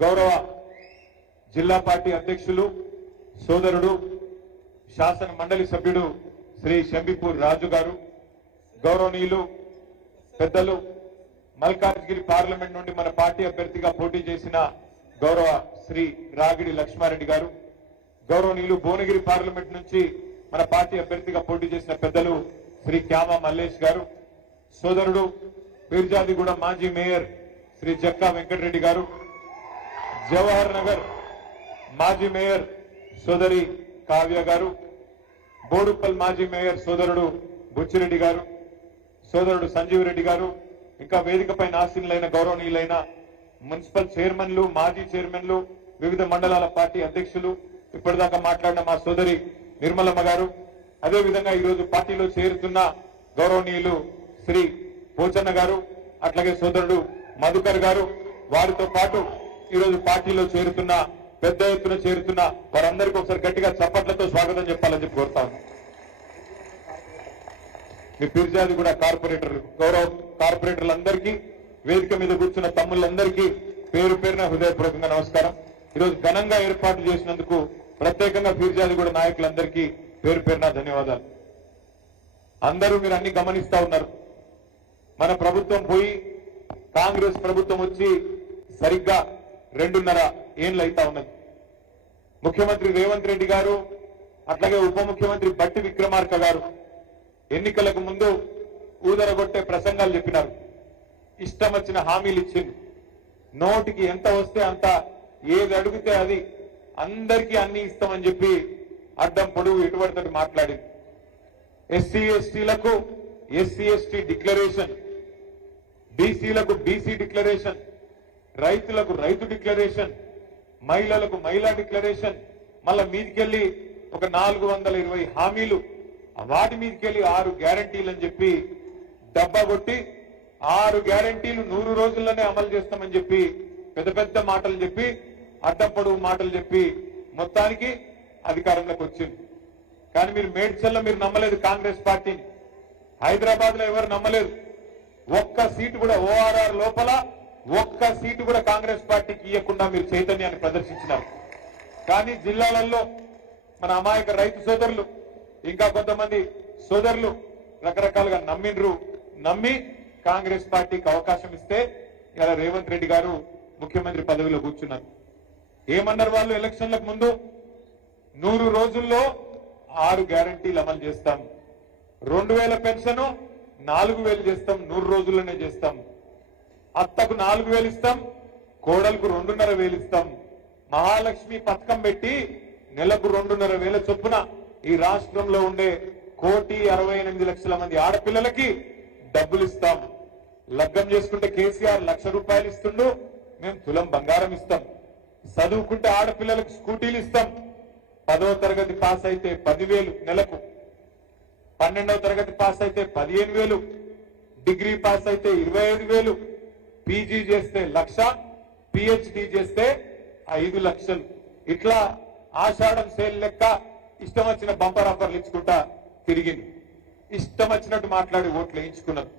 గౌరవ జిల్లా పార్టీ అధ్యక్షులు సోదరుడు శాసన మండలి సభ్యుడు శ్రీ శంబిపూర్ రాజు గారు, గౌరవనీయులు పెద్దలు మల్కాజ్గిరి పార్లమెంట్ నుండి మన పార్టీ అభ్యర్థిగా పోటీ చేసిన గౌరవ శ్రీ రాగిడి లక్ష్మారెడ్డి గారు, గౌరవనీయులు భువనగిరి పార్లమెంట్ నుంచి మన పార్టీ అభ్యర్థిగా పోటీ చేసిన పెద్దలు శ్రీ క్యామా మల్లేష్ గారు, సోదరుడు పీర్జాదిగూడ మాజీ మేయర్ శ్రీ జక్కా వెంకటరెడ్డి గారు, జవహర్ నగర్ మాజీ మేయర్ సోదరి కావ్య గారు, బోడుప్పల్ మాజీ మేయర్ సోదరుడు బుచ్చిరెడ్డి గారు, సోదరుడు సంజీవ్ రెడ్డి గారు, ఇంకా వేదికపై ఆసీనులైన గౌరవనీయులైన మున్సిపల్ చైర్మన్లు, మాజీ చైర్మన్లు, వివిధ మండలాల పార్టీ అధ్యక్షులు, ఇప్పటిదాకా మాట్లాడిన మా సోదరి నిర్మలమ్మ గారు, అదేవిధంగా ఈరోజు పార్టీలో చేరుతున్న గౌరవనీయులు శ్రీ పోచన్న గారు, అట్లాగే సోదరుడు మధుకర్ గారు, వారితో పాటు ఈరోజు పార్టీలో చేరుతున్న పెద్ద ఎత్తున చేరుతున్న వారందరికీ ఒకసారి గట్టిగా చప్పట్లతో స్వాగతం చెప్పాలని చెప్పి కోరుతాను. మీ పీర్జాది కూడా కార్పొరేటర్ గౌరవ కార్పొరేటర్లందరికీ, వేదిక మీద కూర్చున్న తమ్ముళ్ళందరికీ పేరు పేరున హృదయపూర్వకంగా నమస్కారం. ఈరోజు ఘనంగా ఏర్పాటు చేసినందుకు ప్రత్యేకంగా పీర్జాది కూడా నాయకులందరికీ పేరు పేరున ధన్యవాదాలు. అందరూ మీరు అన్ని గమనిస్తా ఉన్నారు. మన ప్రభుత్వం పోయి కాంగ్రెస్ ప్రభుత్వం వచ్చి సరిగ్గా 2.5 ఏళ్ళు అయితా ఉన్నది. ముఖ్యమంత్రి రేవంత్ రెడ్డి గారు, అట్లాగే ఉప ముఖ్యమంత్రి బట్టి విక్రమార్క గారు ఎన్నికలకు ముందు ఊదరగొట్టే ప్రసంగాలు చెప్పినారు. ఇష్టం వచ్చిన హామీలు ఇచ్చింది. నోటికి ఎంత వస్తే అంత, ఏది అడిగితే అది, అందరికీ అన్ని ఇస్తామని చెప్పి అడ్డం పొడుగు ఎటుబడితోటి మాట్లాడింది. ఎస్సీ ఎస్టీలకు ఎస్సీ ఎస్టీ డిక్లరేషన్, బీసీలకు బీసీ డిక్లరేషన్, రైతులకు రైతు డిక్లరేషన్, మహిళలకు మహిళా డిక్లరేషన్, మళ్ళా మీదికెళ్లి ఒక 420 హామీలు, వాటి మీదకెళ్లి 6 గ్యారంటీలు అని చెప్పి డబ్బా కొట్టి 6 గ్యారంటీలు 100 రోజుల్లోనే అమలు చేస్తామని చెప్పి పెద్ద పెద్ద మాటలు చెప్పి, అడ్డపొడుగు మాటలు చెప్పి మొత్తానికి అధికారంలోకి వచ్చింది. కానీ మీరు మేడ్చల్లో మీరు నమ్మలేదు కాంగ్రెస్ పార్టీని, హైదరాబాద్ లో ఎవరు నమ్మలేదు. ఒక్క సీటు కూడా ఓఆర్ఆర్ లోపల ఒక్క సీటు కూడా కాంగ్రెస్ పార్టీకి ఇవ్వకుండా మీరు చైతన్యాన్ని ప్రదర్శించినారు. కానీ జిల్లాలలో మన అమాయక రైతు సోదరులు, ఇంకా కొంతమంది సోదరులు రకరకాలుగా నమ్మి కాంగ్రెస్ పార్టీకి అవకాశం ఇస్తే ఇలా రేవంత్ రెడ్డి గారు ముఖ్యమంత్రి పదవిలో కూర్చున్నారు. ఏమన్నారు వాళ్ళు ఎలక్షన్లకు ముందు? 100 రోజుల్లో 6 గ్యారంటీలు అమలు చేస్తాం, 2000 పెన్షన్ 4000 చేస్తాం, 100 రోజుల్లోనే చేస్తాం, అత్తకు 4000 ఇస్తాం, కోడలకు 2,500 ఇస్తాం, మహాలక్ష్మి పథకం పెట్టి నెలకు 2,500 చొప్పున ఈ రాష్ట్రంలో ఉండే 1,68,00,000 మంది ఆడపిల్లలకి డబ్బులు ఇస్తాం. లగ్గం చేసుకుంటే కేసీఆర్ ₹1,00,000 ఇస్తుండు, మేము తులం బంగారం ఇస్తాం. చదువుకుంటే ఆడపిల్లలకు స్కూటీలు ఇస్తాం. 10వ తరగతి పాస్ అయితే 10,000 నెలకు, 12వ తరగతి పాస్ అయితే 15,000, డిగ్రీ పాస్ అయితే 25,000, పీజీ చేస్తే 1,00,000, పిహెచ్డి చేస్తే 5 లక్షలు. ఇట్లా ఆషాఢం సేల్ లెక్క ఇష్టం వచ్చిన బంపర్ ఆఫర్లు ఇచ్చుకుంటా తిరిగింది. ఇష్టం వచ్చినట్టు మాట్లాడి ఓట్లు వేయించుకున్నారు.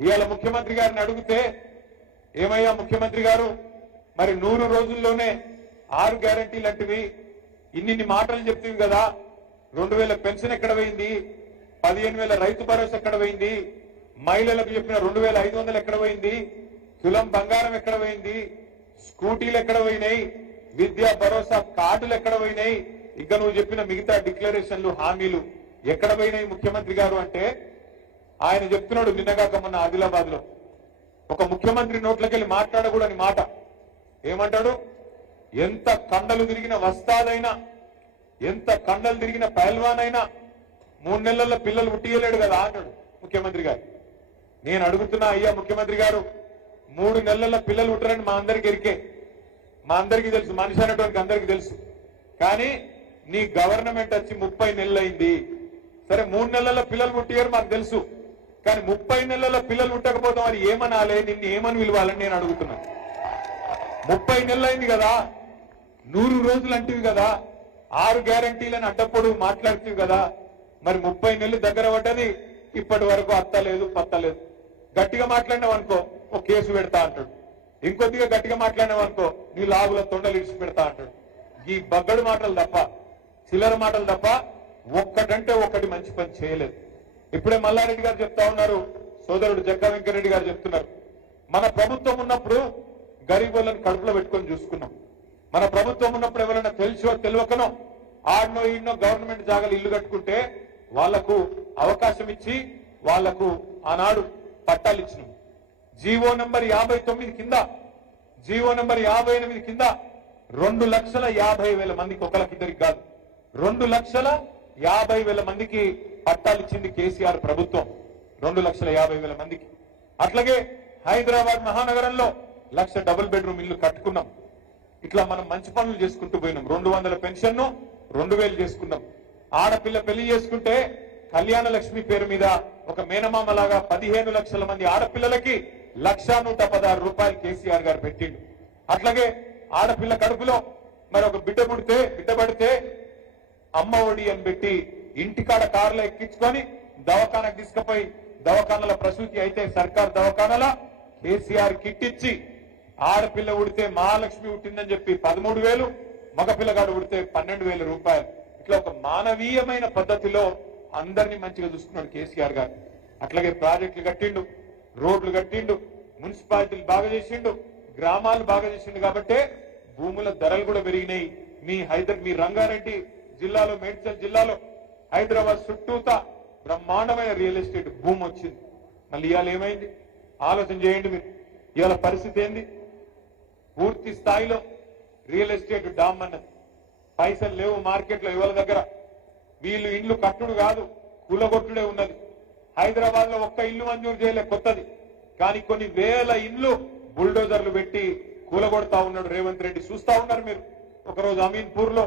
ఇవాళ ముఖ్యమంత్రి గారిని అడిగితే, ఏమయ్యా ముఖ్యమంత్రి గారు, మరి 100 రోజుల్లోనే 6 గ్యారంటీలు అంటివి, ఇన్ని మాటలు చెప్తుంది కదా, 2,000 పెన్షన్ ఎక్కడ పోయింది, 15,000 రైతు భరోసా ఎక్కడ పోయింది, మహిళలకు చెప్పిన 2,500 ఎక్కడ పోయింది, తులం బంగారం ఎక్కడ పోయింది, స్కూటీలు ఎక్కడ పోయినాయి, విద్యా భరోసా కార్డులు ఎక్కడ పోయినాయి, ఇంకా నువ్వు చెప్పిన మిగతా డిక్లరేషన్లు హామీలు ఎక్కడ పోయినాయి ముఖ్యమంత్రి గారు అంటే, ఆయన చెప్తున్నాడు నిన్నగాక మొన్న ఆదిలాబాద్ లో ఒక ముఖ్యమంత్రి నోట్లకెళ్ళి మాట్లాడకూడని మాట. ఏమంటాడు? ఎంత కండలు తిరిగిన వస్తాదైనా, ఎంత కండలు తిరిగిన పైల్వానైనా 3 నెలల్లో పిల్లలు పుట్టియలేడు కదా అంటాడు ముఖ్యమంత్రి గారు. నేను అడుగుతున్నా, అయ్యా ముఖ్యమంత్రి గారు, 3 నెలల్లో పిల్లలు పుట్టారని మా అందరికి ఎరికే, మా అందరికీ తెలుసు, మనిషి అనేటువంటి అందరికీ తెలుసు. కానీ నీ గవర్నమెంట్ వచ్చి 30 నెలలు అయింది. సరే 3 నెలల్లో పిల్లలు పుట్టారు మాకు తెలుసు, కానీ 30 నెలల్లో పిల్లలు పుట్టకపోతాం అని ఏమనాలే, నిన్ను ఏమని పిలవాలని నేను అడుగుతున్నా. 30 నెలలు అయింది కదా, 100 రోజులు అంటివి కదా, 6 గ్యారంటీలను అడ్డప్పుడు మాట్లాడుతీవి కదా, మరి 30 నెలలు దగ్గర పడ్డది, ఇప్పటి వరకు అత్తలేదు పత్తలేదు. గట్టిగా మాట్లాడినావు అనుకో, ఒక కేసు పెడతా అంటాడు. ఇంకొద్దిగా గట్టిగా మాట్లాడినావనుకో నీ లాగుల తొండలు ఇడిచి పెడతా అంటాడు. ఈ బగ్గడు మాటలు తప్ప చిల్లర మాటలు తప్ప ఒక్కటంటే ఒక్కటి మంచి పని చేయలేదు. ఇప్పుడే మల్లారెడ్డి గారు చెప్తా ఉన్నారు, సోదరుడు జగ్గా వెంకరెడ్డి గారు చెప్తున్నారు, మన ప్రభుత్వం ఉన్నప్పుడు గరీబులను కడుపులో పెట్టుకొని చూసుకున్నాం. మన ప్రభుత్వం ఉన్నప్పుడు ఎవరైనా తెలిసో తెలియకనో ఆడనో ఈడనో గవర్నమెంట్ జాగాలు ఇల్లు కట్టుకుంటే వాళ్లకు అవకాశం ఇచ్చి వాళ్లకు ఆనాడు పట్టాలు ఇచ్చినాం. జీవో నంబర్ 59 కింద జీవో నంబర్ 58 కింద 2,50,000 మందికి ఒకరికిద్దరికి కాదు 2,50,000 మందికి పట్టాలు ఇచ్చింది కేసీఆర్ ప్రభుత్వం. 2,50,000 మందికి. అట్లాగే హైదరాబాద్ మహానగరంలో 1,00,000 డబుల్ బెడ్రూమ్ ఇల్లు కట్టుకున్నాం. ఇట్లా మనం మంచి పనులు చేసుకుంటూ పోయినాం. 200 పెన్షన్ 2,000 చేసుకున్నాం. ఆడపిల్ల పెళ్లి చేసుకుంటే కళ్యాణ లక్ష్మి పేరు మీద ఒక మేనమామలాగా 15 లక్షల మంది ఆడపిల్లలకి 1,116 రూపాయలు కేసీఆర్ గారు పెట్టిండు. అట్లాగే ఆడపిల్ల కడుపులో మరి ఒక బిడ్డ పడితే అమ్మ ఒడి అని పెట్టి ఇంటికాడ కారులో ఎక్కించుకొని దవాఖానకు తీసుకుపోయి దవాఖానల ప్రసూతి అయితే సర్కార్ దవాఖానల కేసీఆర్ కిట్ ఇచ్చి ఆడపిల్ల ఉడితే మహాలక్ష్మి ఉట్టిందని చెప్పి 13,000, మగపిల్లగాడు ఉడితే 12,000 రూపాయలు. ఇట్లా ఒక మానవీయమైన పద్ధతిలో అందరినీ మంచిగా చూసుకున్నాడు కేసీఆర్ గారు. అట్లాగే ప్రాజెక్టులు కట్టిండు, రోడ్లు కట్టిండు, మున్సిపాలిటీలు బాగా చేసిండు, గ్రామాలు బాగా చేసిండు. కాబట్టే భూముల ధరలు కూడా పెరిగినాయి. మీ రంగారెడ్డి జిల్లాలో, మేడ్చల్ జిల్లాలో, హైదరాబాద్ చుట్టూతా బ్రహ్మాండమైన రియల్ ఎస్టేట్ భూమి వచ్చింది. మళ్ళీ ఇవాళ ఏమైంది ఆలోచన చేయండి మీరు. ఇవాళ పరిస్థితి ఏంది? పూర్తి స్థాయిలో రియల్ ఎస్టేట్ డామ్ అన్నది. పైసలు లేవు మార్కెట్లో ఇవాళ దగ్గర. వీళ్ళు ఇండ్లు కట్టుడు కాదు, కూలగొట్టుడే ఉన్నది. హైదరాబాద్ లో ఒక్క ఇల్లు మంజూరు చేయలే కొత్తది, కానీ కొన్ని వేల ఇండ్లు బుల్డోజర్లు పెట్టి కూలగొడతా ఉన్నాడు రేవంత్ రెడ్డి. చూస్తా ఉన్నారు మీరు. ఒకరోజు అమీన్పూర్ లో,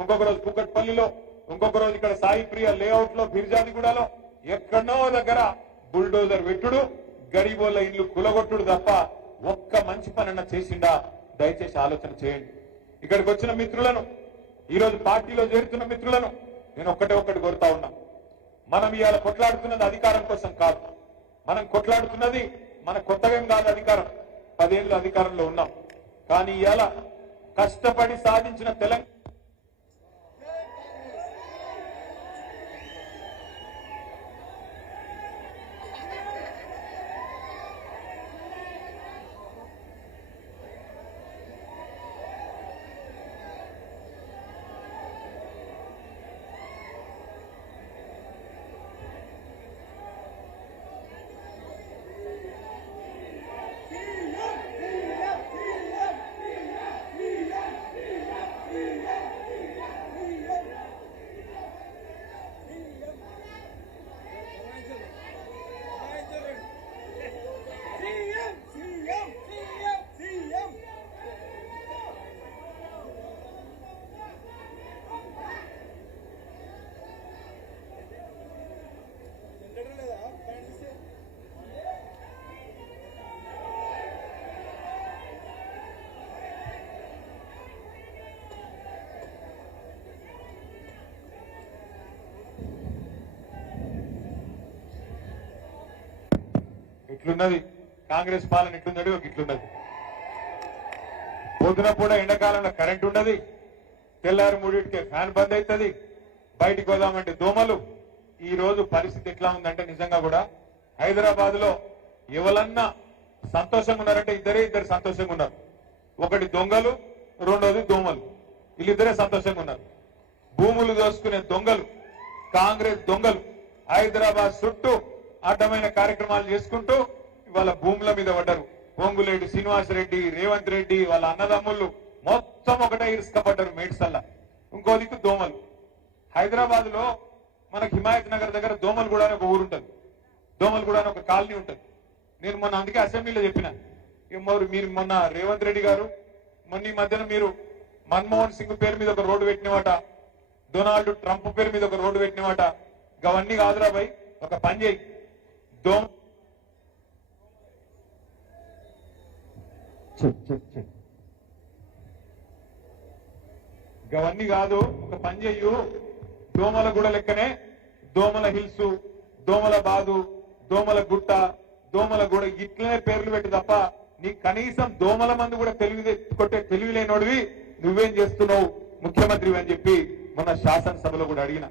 ఇంకొక రోజు కుకట్పల్లిలో, ఇంకొక రోజు ఇక్కడ సాయిప్రియ లేఅవుట్ లో, బిర్జాదిగూడలో, ఎక్కడో దగ్గర బుల్డోజర్ పెట్టుడు, గరీబోళ్ళ ఇండ్లు కూలగొట్టుడు తప్ప ఒక్క మంచి పనన్నా చేసిండా? దయచేసి ఆలోచన చేయండి. ఇక్కడికి వచ్చిన మిత్రులను, ఈరోజు పార్టీలో చేరుతున్న మిత్రులను నేను ఒక్కటి కోరుతా ఉన్నా. మనం ఇవాళ కొట్లాడుతున్నది అధికారం కోసం కాదు. మనం కొట్లాడుతున్నది మన కొత్తగా కాదు అధికారం. 10 ఏళ్ళు అధికారంలో ఉన్నాం. కానీ ఇవాళ కష్టపడి సాధించిన తెలంగాణ ఇట్లున్నది. కాంగ్రెస్ పాలన ఇట్లున్నది, ఒక ఇట్లున్నది. పొద్దున పూట ఎండాకాలంలో కరెంట్ ఉండదు, తెల్లారి 3టికే ఫ్యాన్ బంద్ అవుతుంది, బయటికి పోదామంటే దోమలు. ఈ రోజు పరిస్థితి ఎట్లా ఉందంటే నిజంగా కూడా హైదరాబాద్ లో ఎవరన్నా సంతోషంగా ఉన్నారంటే ఇద్దరు సంతోషంగా ఉన్నారు. ఒకటి దొంగలు, రెండోది దోమలు. వీళ్ళిద్దరే సంతోషంగా ఉన్నారు. భూములు దోసుకునే దొంగలు, కాంగ్రెస్ దొంగలు హైదరాబాద్ చుట్టూ అడ్డమైన కార్యక్రమాలు చేసుకుంటూ ఇవాళ భూముల మీద పడ్డారు. పొంగులేడు శ్రీనివాసరెడ్డి, రేవంత్ రెడ్డి, వాళ్ళ అన్నదమ్ములు మొత్తం ఒకటే ఇరుసుకపడ్డారు మేడ్సల్లా. ఇంకో దిక్కు దోమలు. హైదరాబాద్ లో మనకి హిమాయత్ నగర్ దగ్గర దోమలగూడ అని ఒక ఊరు ఉంటుంది, దోమలగూడ అని ఒక కాలనీ ఉంటుంది. నేను మొన్న అందుకే అసెంబ్లీలో చెప్పిన, మీరు మొన్న రేవంత్ రెడ్డి గారు మొన్న ఈ మధ్యన మీరు మన్మోహన్ సింగ్ పేరు మీద ఒక రోడ్డు పెట్టినవాట, డొనాల్డ్ ట్రంప్ పేరు మీద ఒక రోడ్డు పెట్టినవాట. అవన్నీ కాదురా భయ్, ఒక పని చేయి. అవన్నీ కాదు, ఒక పని చెయ్యు. దోమల గుడ లెక్కనే దోమల హిల్స్, దోమల బాదు, దోమల గుట్ట, దోమల గుడ ఇట్లనే పేర్లు పెట్టి తప్ప నీ కనీసం దోమల మందు కూడా కొట్టే తెలివి లేనోడివి నువ్వేం చేస్తున్నావు ముఖ్యమంత్రి అని చెప్పి మొన్న శాసనసభలో కూడా అడిగిన.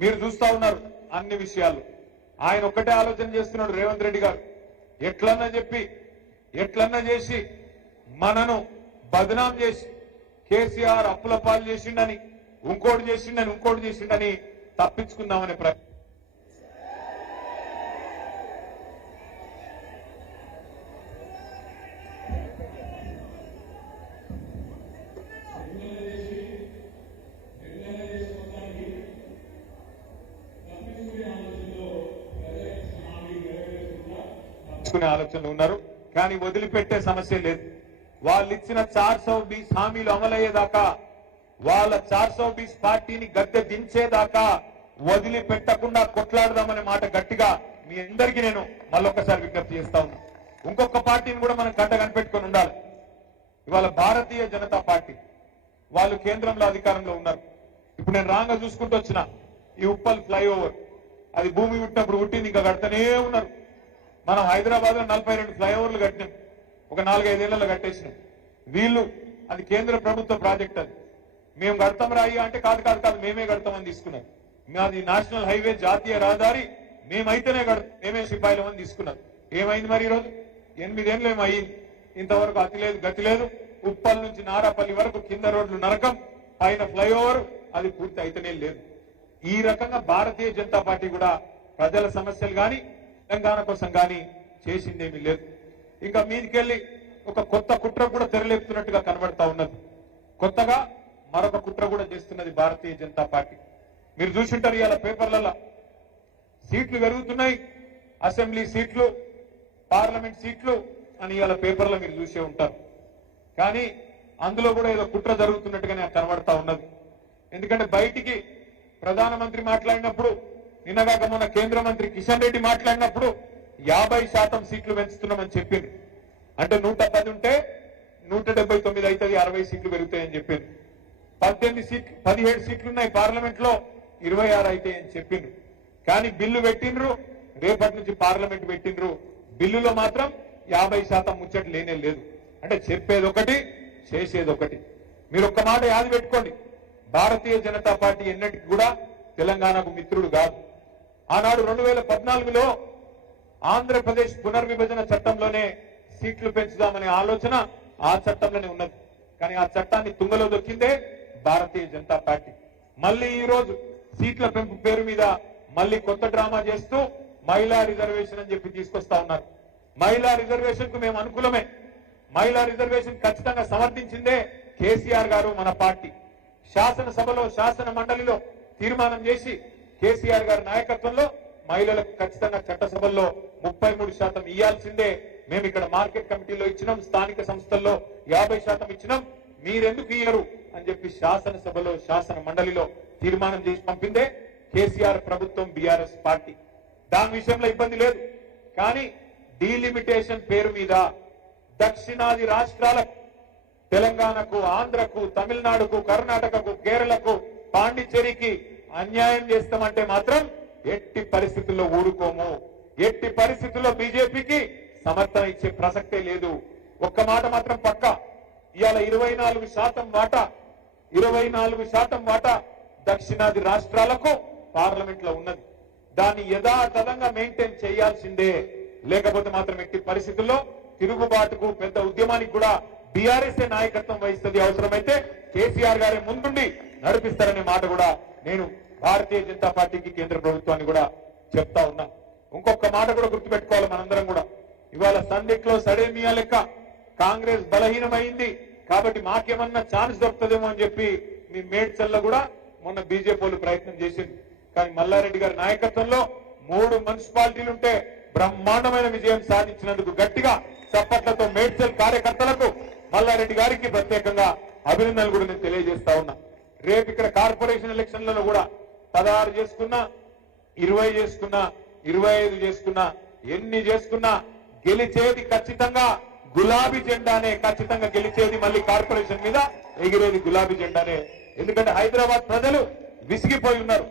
మీరు చూస్తా ఉన్నారు అన్ని విషయాలు. ఆయన ఒక్కటే ఆలోచన చేస్తున్నాడు రేవంత్ రెడ్డి గారు, ఎట్లన్నా చేసి మనను బదనాం చేసి కేసీఆర్ అప్పుల పాలు చేసిండని ఇంకోటి చేసిండని తప్పించుకుందామనే ప్రయత్నం. ఆలోచనలు ఉన్నారు కానీ వదిలిపెట్టే సమస్య లేదు. వాళ్ళు ఇచ్చిన 420 హామీలు అమలయ్యేదాకా, వాళ్ళ 420 పార్టీని గద్దె దించేదాకా వదిలిపెట్టకుండా కొట్లాడదామనే మాట గట్టిగా మీ అందరికీ నేను మళ్ళొక్కసారి విజ్ఞప్తి చేస్తా ఉన్నా. ఇంకొక పార్టీని కూడా మనం గడ్డ కనిపెట్టుకుని ఉండాలి. ఇవాళ భారతీయ జనతా పార్టీ వాళ్ళు కేంద్రంలో అధికారంలో ఉన్నారు. ఇప్పుడు నేను రాంగా చూసుకుంటూ వచ్చిన ఈ ఉప్పల్ ఫ్లైఓవర్, అది భూమి పుట్టినప్పుడు పుట్టింది, ఇంకా కడతనే ఉన్నారు. మనం హైదరాబాద్ లో 42 ఫ్లైఓవర్లు కట్టినాం, ఒక 4-5 ఏళ్లలో కట్టేసినాం. వీళ్ళు అది కేంద్ర ప్రభుత్వ ప్రాజెక్ట్, అది మేము కడతాం రాయ్యా అంటే కాదు మేమే కడతామని తీసుకున్నారు. అది నేషనల్ హైవే, జాతీయ రహదారి, మేమైతేనే కడతాం, మేమే సిపాయిలమని తీసుకున్నారు. ఏమైంది మరి ఈరోజు? 8 ఏళ్ళు ఏమైంది, ఇంతవరకు అతి లేదు గతి లేదు. ఉప్పల్ నుంచి నారాపల్లి వరకు కింద రోడ్లు నరకం, పైన ఫ్లైఓవర్, అది పూర్తి అయితేనే లేదు. ఈ రకంగా భారతీయ జనతా పార్టీ కూడా ప్రజల సమస్యలు గాని తెలంగాణ కోసం గాని చేసిందేమీ లేదు. ఇంకా మీదికెళ్లి ఒక కొత్త కుట్ర కూడా తెరలేపుతున్నట్టుగా కనబడతా ఉన్నది. కొత్తగా మరొక కుట్ర కూడా చేస్తున్నది భారతీయ జనతా పార్టీ. మీరు చూసింటారు ఇవాళ పేపర్లలో సీట్లు పెరుగుతున్నాయి, అసెంబ్లీ సీట్లు, పార్లమెంట్ సీట్లు అని ఇవాళ పేపర్లో మీరు చూసే ఉంటారు. కానీ అందులో కూడా ఏదో కుట్ర జరుగుతున్నట్టుగానే కనబడతా ఉన్నది. ఎందుకంటే బయటికి ప్రధానమంత్రి మాట్లాడినప్పుడు, నిన్నగాక మొన్న కేంద్ర మంత్రి కిషన్ రెడ్డి మాట్లాడినప్పుడు 50% సీట్లు పెంచుతున్నామని చెప్పింది. అంటే 110 ఉంటే 179 అవుతుంది, 60 సీట్లు పెరుగుతాయని చెప్పింది. 17 సీట్లు ఉన్నాయి పార్లమెంట్ లో, 26 అవుతాయని చెప్పింది. కానీ బిల్లు పెట్టిండ్రు, రేపటి నుంచి పార్లమెంట్ పెట్టిండ్రు, బిల్లులో మాత్రం 50% ముచ్చట లేనే లేదు. అంటే చెప్పేది ఒకటి, చేసేది ఒకటి. మీరు ఒక్క మాట యాది పెట్టుకోండి, భారతీయ జనతా పార్టీ ఎన్నటికి కూడా తెలంగాణకు మిత్రుడు కాదు. ఆనాడు 2014లో ఆంధ్రప్రదేశ్ పునర్విభజన చట్టంలోనే సీట్లు పెంచుదామనే ఆలోచన ఆ చట్టంలోనే ఉన్నది. కానీ ఆ చట్టాన్ని తుంగలో దొక్కిందే భారతీయ జనతా పార్టీ. మళ్ళీ ఈ రోజు సీట్ల పెంపు పేరు మీద మళ్ళీ కొత్త డ్రామా చేస్తూ మహిళా రిజర్వేషన్ అని చెప్పి తీసుకొస్తా ఉన్నారు. మహిళా రిజర్వేషన్ కు మేము అనుకూలమే. మహిళా రిజర్వేషన్ ఖచ్చితంగా సమర్థించిందే కేసీఆర్ గారు, మన పార్టీ. శాసనసభలో, శాసన మండలిలో తీర్మానం చేసి కేసీఆర్ గారి నాయకత్వంలో మహిళలకు ఖచ్చితంగా చట్టసభల్లో 33% ఇయ్యాల్సిందే. మేము ఇక్కడ మార్కెట్ కమిటీలో ఇచ్చినాం, స్థానిక సంస్థల్లో 50% ఇచ్చినాం, మీరెందుకు ఇయ్యరు అని చెప్పి శాసనసభలో, శాసన మండలిలో తీర్మానం చేసి పంపిందే కేసీఆర్ ప్రభుత్వం, బీఆర్ఎస్ పార్టీ. దాని విషయంలో ఇబ్బంది లేదు. కానీ డీలిమిటేషన్ పేరు మీద దక్షిణాది రాష్ట్రాలకు, తెలంగాణకు, ఆంధ్రకు, తమిళనాడుకు, కర్ణాటకకు, కేరళకు, పాండిచ్చేరికి అన్యాయం చేస్తామంటే మాత్రం ఎట్టి పరిస్థితుల్లో ఊరుకోము. ఎట్టి పరిస్థితుల్లో బీజేపీకి సమర్థన ఇచ్చే ప్రసక్తే లేదు. ఒక్క మాట మాత్రం పక్క, ఇవాళ 24% వాటా దక్షిణాది రాష్ట్రాలకు పార్లమెంట్ లో ఉన్నది. దాన్ని యథాతథంగా మెయింటైన్ చేయాల్సిందే. లేకపోతే మాత్రం ఎట్టి పరిస్థితుల్లో తిరుగుబాటుకు, పెద్ద ఉద్యమానికి కూడా బీఆర్ఎస్ నాయకత్వం వహిస్తుంది. అవసరమైతే కేసీఆర్ గారే ముందుండి నడిపిస్తారనే మాట కూడా నేను భారతీయ జనతా పార్టీకి, కేంద్ర ప్రభుత్వాన్ని కూడా చెప్తా ఉన్నా. ఇంకొక మాట కూడా గుర్తుపెట్టుకోవాలి మనందరం కూడా. ఇవాళ సందిట్లో సడేమియా లెక్క కాంగ్రెస్ బలహీనమైంది కాబట్టి మాకేమన్నా ఛాన్స్ దొరుకుతుందేమో అని చెప్పి మీ మేడ్చల్లో కూడా మొన్న బీజేపీ ప్రయత్నం చేసింది. కానీ మల్లారెడ్డి గారి నాయకత్వంలో 3 మున్సిపాలిటీలుంటే బ్రహ్మాండమైన విజయం సాధించినందుకు గట్టిగా చప్పట్లతో మేడ్చల్ కార్యకర్తలకు, మల్లారెడ్డి గారికి ప్రత్యేకంగా అభినందనలు కూడా నేను తెలియజేస్తా ఉన్నా. రేపు ఇక్కడ కార్పొరేషన్ ఎలక్షన్లలో కూడా 16 చేసుకున్నా, 20 చేసుకున్నా, 25 చేసుకున్నా, ఎన్ని చేసుకున్నా గెలిచేది ఖచ్చితంగా గులాబీ జెండానే. ఖచ్చితంగా గెలిచేది మళ్ళీ కార్పొరేషన్ మీద ఎగిరేది గులాబీ జెండానే. ఎందుకంటే హైదరాబాద్ ప్రజలు విసిగిపోయి ఉన్నారు.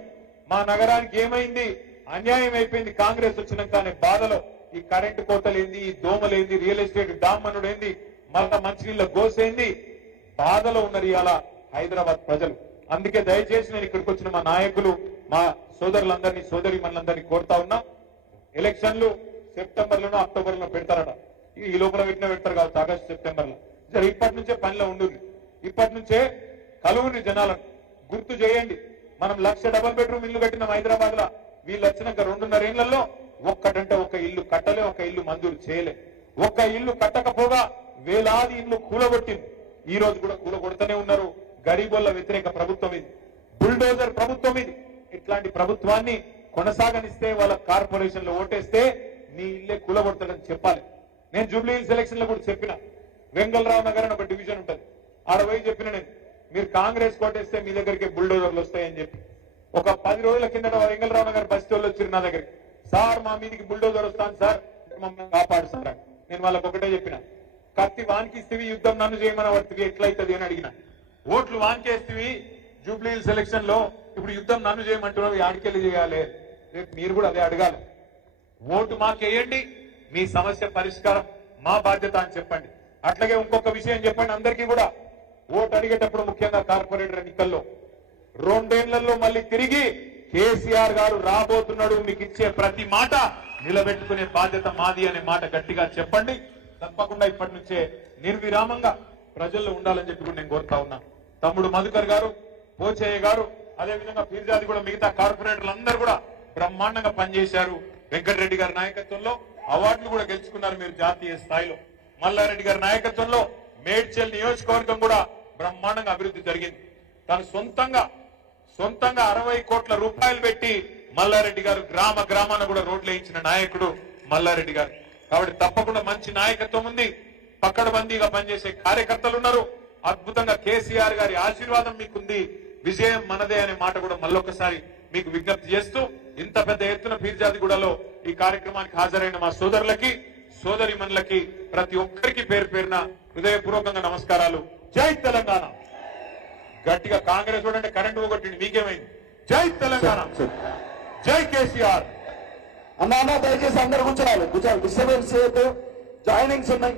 మా నగరానికి ఏమైంది, అన్యాయం అయిపోయింది కాంగ్రెస్ వచ్చినాక అనే బాధలో ఈ కరెంటు కోతలేంది, ఈ దోమలేంది, రియల్ ఎస్టేట్ డామ్మనుడు ఏంది, మళ్ళా మంచినీళ్ళ గోసేంది, బాధలో ఉన్నారు ఇవాళ హైదరాబాద్ ప్రజలు. అందుకే దయచేసి నేను ఇక్కడికి వచ్చిన మా నాయకులు, మా సోదరులందరినీ, సోదరి మనందరినీ కోరుతా ఉన్నా, ఎలక్షన్లు సెప్టెంబర్ లోనో అక్టోబర్ లో పెడతారట. ఈ లోపల పెడతారు కావచ్చు, ఆగస్టు సెప్టెంబర్ లో. సరే, ఇప్పటి నుంచే పనిలో ఉండు, ఇప్పటి నుంచే కలువుని జనాలను గుర్తు చేయండి. మనం 1,00,000 డబుల్ బెడ్రూమ్ ఇల్లు కట్టినాం హైదరాబాద్ లో. వీళ్ళు వచ్చినాక 2.5 ఏళ్లలో ఒక్కటంటే ఒక ఇల్లు కట్టలే, ఒక ఇల్లు మంజూరు చేయలే. ఒక్క ఇల్లు కట్టకపోగా వేలాది ఇల్లు కూలగొట్టింది. ఈ రోజు కూడా కూలగొడుతూనే ఉన్నారు. గరీబోళ్ల వ్యతిరేక ప్రభుత్వం ఇది, బుల్డోజర్ ప్రభుత్వం ఇది. ఇట్లాంటి ప్రభుత్వాన్ని కొనసాగనిస్తే, వాళ్ళ కార్పొరేషన్ లో ఓటేస్తే నీ ఇల్లే కూలగొడతాడని చెప్పాలి. నేను జూబ్లీ హిల్స్ ఎలక్షన్ లో కూడా చెప్పిన, వెంగళరావు నగర్ అని ఒక డివిజన్ ఉంటుంది, ఆడ పోయి చెప్పిన నేను, మీరు కాంగ్రెస్ కోటేస్తే మీ దగ్గరికి బుల్డోజర్లు వస్తాయని చెప్పి. ఒక 10 రోజుల కిందట వెంగళరావు నగర్ బస్ వాళ్ళు వచ్చారు నా దగ్గరికి, సార్ మా మీదికి బుల్డోజర్ వస్తాను సార్, మమ్మల్ని కాపాడు సార్. నేను వాళ్ళకి ఒకటే చెప్పిన, కత్తి వానికి ఇస్తేవి, యుద్ధం నన్ను చేయమని వర్తివి ఎట్లయితుంది అని అడిగిన. ఓట్లు వానికేస్తేవి జూబ్లీ హిల్స్ ఎలక్షన్ లో, ఇప్పుడు యుద్ధం నన్ను చేయమంటున్నావు, ఆడికెళ్ళి చేయాలి. రేపు మీరు కూడా అదే అడగాలి. ఓటు మాకేయండి, మీ సమస్య పరిష్కారం మా బాధ్యత అని చెప్పండి. అట్లాగే ఇంకొక విషయం చెప్పండి అందరికీ కూడా, ఓటు అడిగేటప్పుడు ముఖ్యంగా కార్పొరేటర్ ఎన్నికల్లో 2 ఏళ్లలో మళ్ళీ తిరిగి కేసీఆర్ గారు రాబోతున్నాడు, మీకు ఇచ్చే ప్రతి మాట నిలబెట్టుకునే బాధ్యత మాది అనే మాట గట్టిగా చెప్పండి. తప్పకుండా ఇప్పటి నుంచే నిర్విరామంగా ప్రజల్లో ఉండాలని చెప్పి కూడా నేను కోరుతా ఉన్నా. తమ్ముడు మధుకర్ గారు, పోచయ్య గారు, అదేవిధంగా ఫిర్యాదు కూడా మిగతా కార్పొరేటర్లు అందరూ కూడా బ్రహ్మాండంగా పనిచేశారు. వెంకటరెడ్డి గారి నాయకత్వంలో అవార్డులు కూడా గెలుచుకున్నారు మీరు జాతీయ స్థాయిలో. మల్లారెడ్డి గారి నాయకత్వంలో మేడ్చల్ నియోజకవర్గం కూడా బ్రహ్మాండంగా అభివృద్ధి జరిగింది. తను సొంతంగా 60 కోట్ల రూపాయలు పెట్టి మల్లారెడ్డి గారు గ్రామ గ్రామాన కూడా రోడ్లు వేయించిన నాయకుడు మల్లారెడ్డి గారు. కాబట్టి తప్పకుండా మంచి నాయకత్వం ఉంది, పక్కడబందీగా పనిచేసే కార్యకర్తలు ఉన్నారు. అద్భుతంగా కేసీఆర్ గారి ఆశీర్వాదం మీకుంది, విజయం మనదే అనే మాట కూడా మళ్ళొకసారి మీకు విజ్ఞప్తి చేస్తూ, ఇంత పెద్ద ఎత్తున పీర్జాదిగూడలో ఈ కార్యక్రమానికి హాజరైన మా సోదరులకి, సోదరిమణులకి, ప్రతి ఒక్కరికి పేరు పేరున హృదయపూర్వకంగా నమస్కారాలు. జై తెలంగాణ. గట్టిగా కాంగ్రెస్ అంటే కరెంటు పోగొట్టింది, మీకేమైంది? జై తెలంగాణ, జై కేసీఆర్. అన్న దయచేసి అందరు కూర్చోవాలి, డిస్టర్బెన్స్ చేయొద్దు. జాయినింగ్స్ ఉన్నాయి.